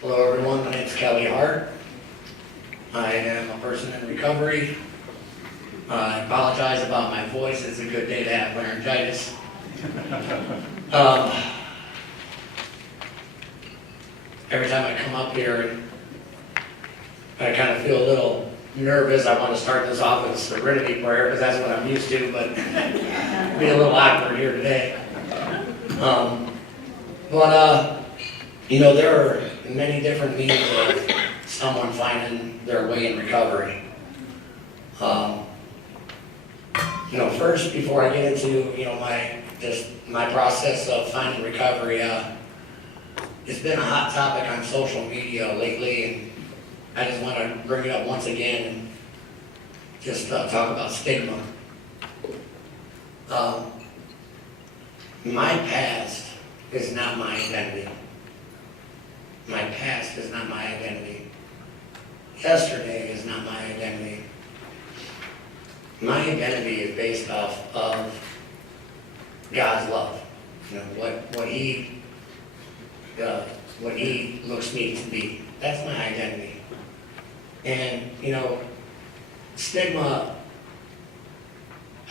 Hello everyone, my name is Kelly Hart. I am a person in recovery. I apologize about my voice. It's a good day to have laryngitis. Every time I come up here, I kind of feel a little nervous. I want to start this off with a serenity prayer because that's what I'm used to, but it'll be a little awkward here today. There are many different means of someone finding their way in recovery. First, before I get into, my process of finding recovery, it's been a hot topic on social media lately, and I just want to bring it up once again and just talk about stigma. My past is not my identity. My past is not my identity. Yesterday is not my identity. My identity is based off of God's love. What He looks me to be. That's my identity. And stigma,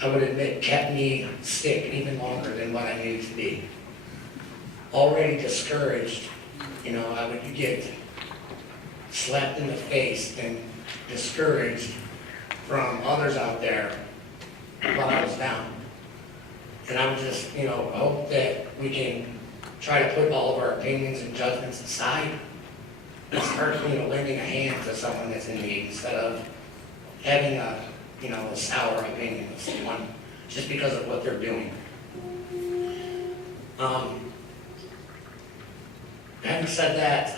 I would admit, kept me sick even longer than what I needed to be. Already discouraged, I would get slapped in the face and discouraged from others out there while I was down. And I would just, hope that we can try to put all of our opinions and judgments aside and start, lending a hand to someone that's in need instead of having a sour opinion of someone just because of what they're doing. Having said that,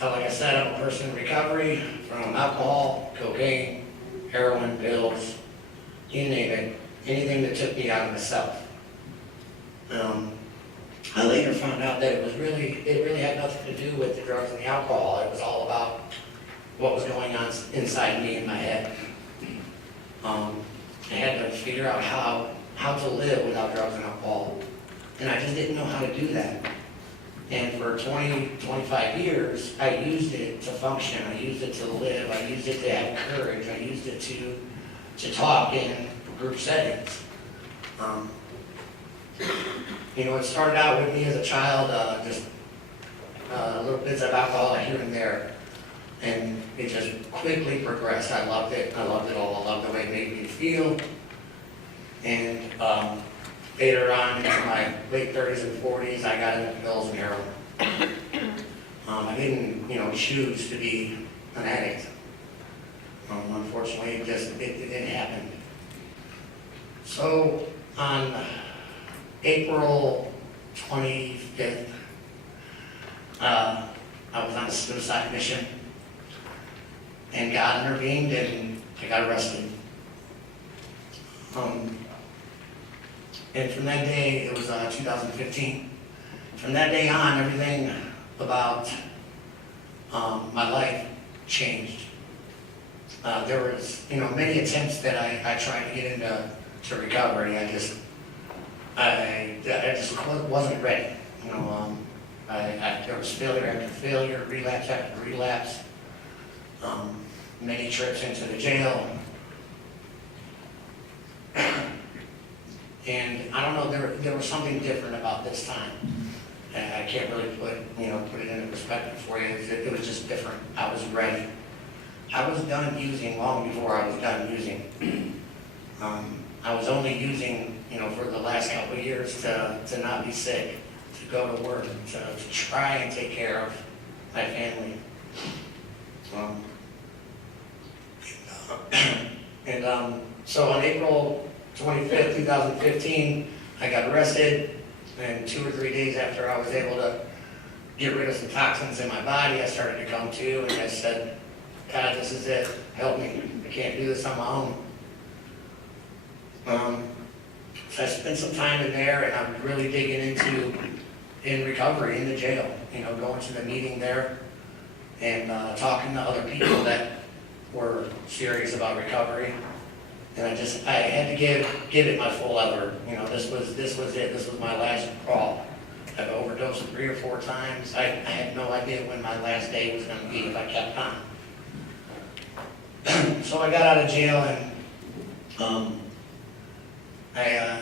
like I said, I'm a person in recovery from alcohol, cocaine, heroin, pills, you name it, anything that took me out of myself. I later found out that it really had nothing to do with the drugs and the alcohol. It was all about what was going on inside me in my head. I had to figure out how to live without drugs and alcohol. And I just didn't know how to do that. And for 25 years, I used it to function. I used it to live. I used it to have courage. I used it to talk in group settings. It started out with me as a child, just little bits of alcohol here and there. And it just quickly progressed. I loved it. I loved it all. I loved the way it made me feel. And later on, into my late 30s and 40s, I got into pills and heroin. I didn't, choose to be an addict. Unfortunately, it didn't happen. So on April 25th, I was on a suicide mission, and God intervened, and I got arrested. And from that day, it was 2015. From that day on, everything about my life changed. There was, many attempts that I tried to get into recovery. I just wasn't ready. There was failure after failure, relapse after relapse, many trips into the jail. And I don't know, there was something different about this time. And I can't really put it into perspective for you. It was just different. I was ready. I was done using long before I was done using. I was only using, for the last couple of years to not be sick, to go to work, to try and take care of my family. So on April 25th, 2015, I got arrested, and 2 or 3 days after I was able to get rid of some toxins in my body, I started to come to, and I said, God, this is it. Help me. I can't do this on my own. So I spent some time in there, and I'm really digging in recovery, in the jail, going to the meeting there and talking to other people that were serious about recovery. And I had to give it my full effort. This was it. This was my last crawl. I've overdosed 3 or 4 times. I had no idea when my last day was going to be if I kept on. So I got out of jail and I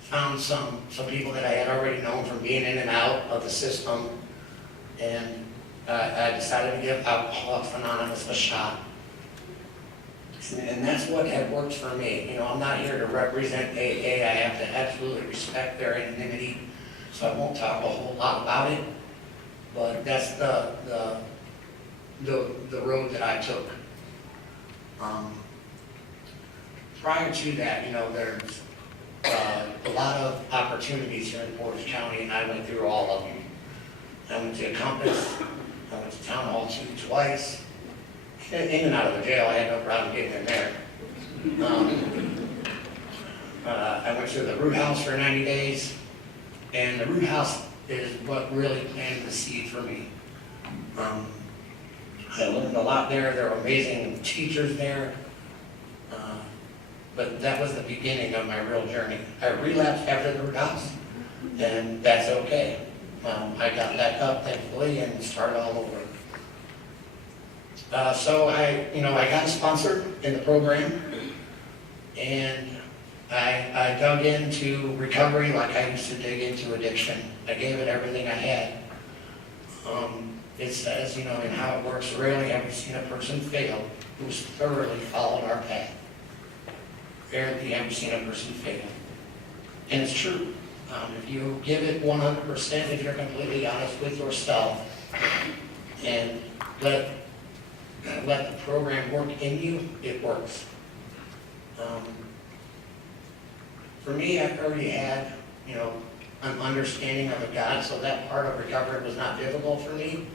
found some people that I had already known from being in and out of the system, and I decided to give Alcoholics Anonymous a shot. And that's what had worked for me. You know, I'm not here to represent AA. I have to absolutely respect their anonymity, so I won't talk a whole lot about it. But that's the road that I took. Prior to that, you know, there's a lot of opportunities here in Portage County, and I went through all of them. I went to Compass, I went to Town Hall 2 twice. In and out of the jail, I had no problem getting in there. I went to the root house for 90 days, and the root house is what really planted the seed for me. I learned a lot there. There were amazing teachers there. But that was the beginning of my real journey. I relapsed after the root house, and that's okay. I got back up, thankfully, and started all over. So I got sponsored in the program, and I dug into recovery like I used to dig into addiction. I gave it everything I had. It says, you know, in how it works, rarely have we seen a person fail who's thoroughly followed our path. Rarely have we seen a person fail. And it's true. If you give it 100%, if you're completely honest with yourself, and let the program work in you, it works. For me, I've already had, you know, an understanding of a God, so that part of recovery was not difficult for me.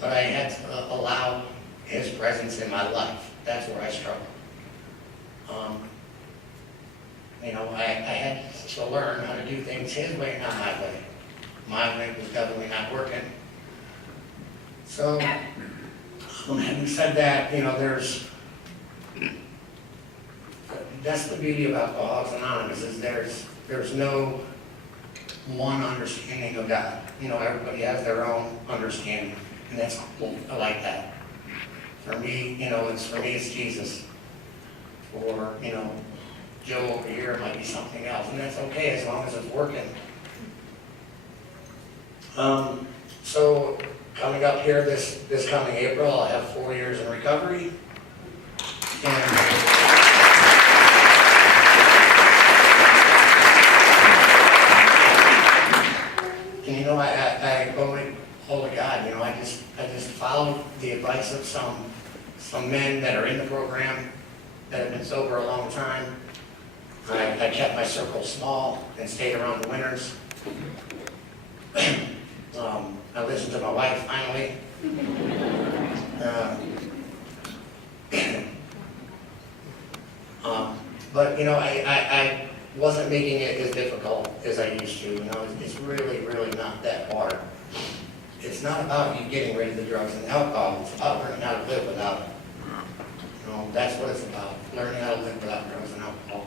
But I had to allow His presence in my life. That's where I struggled. You know, I had to learn how to do things His way, not my way. My way was definitely not working. So, having said that, you know, that's the beauty of Alcoholics Anonymous, is there's no one understanding of God. You know, everybody has their own understanding, and that's cool. I like that. For me, you know, it's Jesus. For, you know, Joe over here, it might be something else, and that's okay as long as it's working. So coming up here this coming April, I'll have 4 years in recovery. And you know, I go and hold of God. You know, I just followed the advice of some men that are in the program that have been sober a long time. I kept my circle small and stayed around the winners. I listened to my wife finally. But you know, I wasn't making it as difficult as I used to. You know, it's really, really not that hard. It's not about you getting rid of the drugs and alcohol. It's about learning how to live without it. You know, that's what it's about, learning how to live without drugs and alcohol.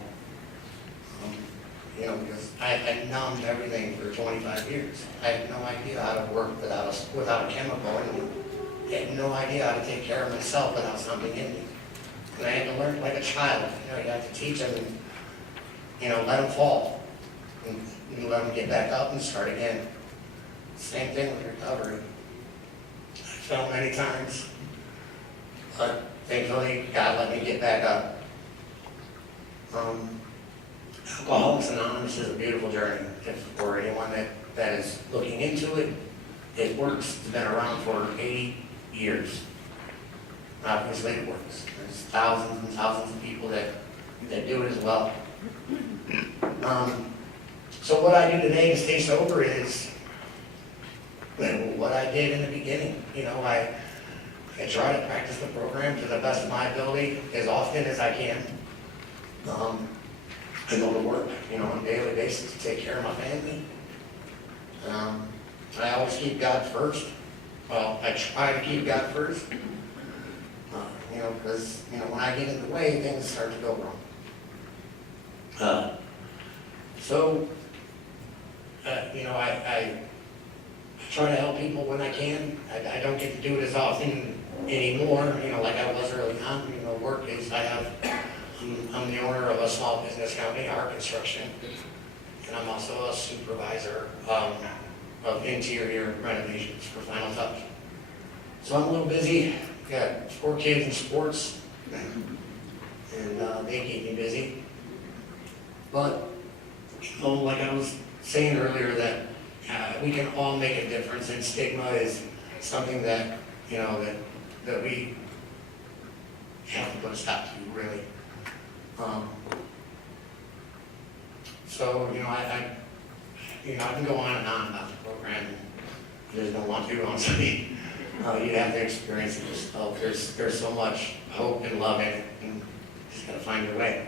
You know, because I numbed everything for 25 years. I had no idea how to work without a chemical in me. I had no idea how to take care of myself without something in me. And I had to learn like a child. You know, you have to teach them and, you know, let them fall. And you let them get back up and start again. Same thing with recovery. I fell many times, but thankfully God let me get back up. Alcoholics Anonymous is a beautiful journey. If for anyone that is looking into it, it works. It's been around for 80 years. Obviously it works. There's thousands and thousands of people that do it as well. So what I do today to stay sober is what I did in the beginning. You know, I try to practice the program to the best of my ability as often as I can. I go to work, you know, on a daily basis to take care of my family. I always keep God first. Well, I try to keep God first. You know, because, you know, when I get in the way, things start to go wrong. So, I try to help people when I can. I don't get to do it as often anymore, like I was early on. Work is, I'm the owner of a small business company, Art Construction, and I'm also a supervisor of interior renovations for Final Touch. So I'm a little busy. Got 4 kids in sports, and they keep me busy. But, like I was saying earlier, that we can all make a difference, and stigma is something that, that we have to put a stop to, really. So, I can go on and on about the program. I just don't want to, honestly. You have to experience it yourself. There's so much hope and love in it, and you just gotta find your way.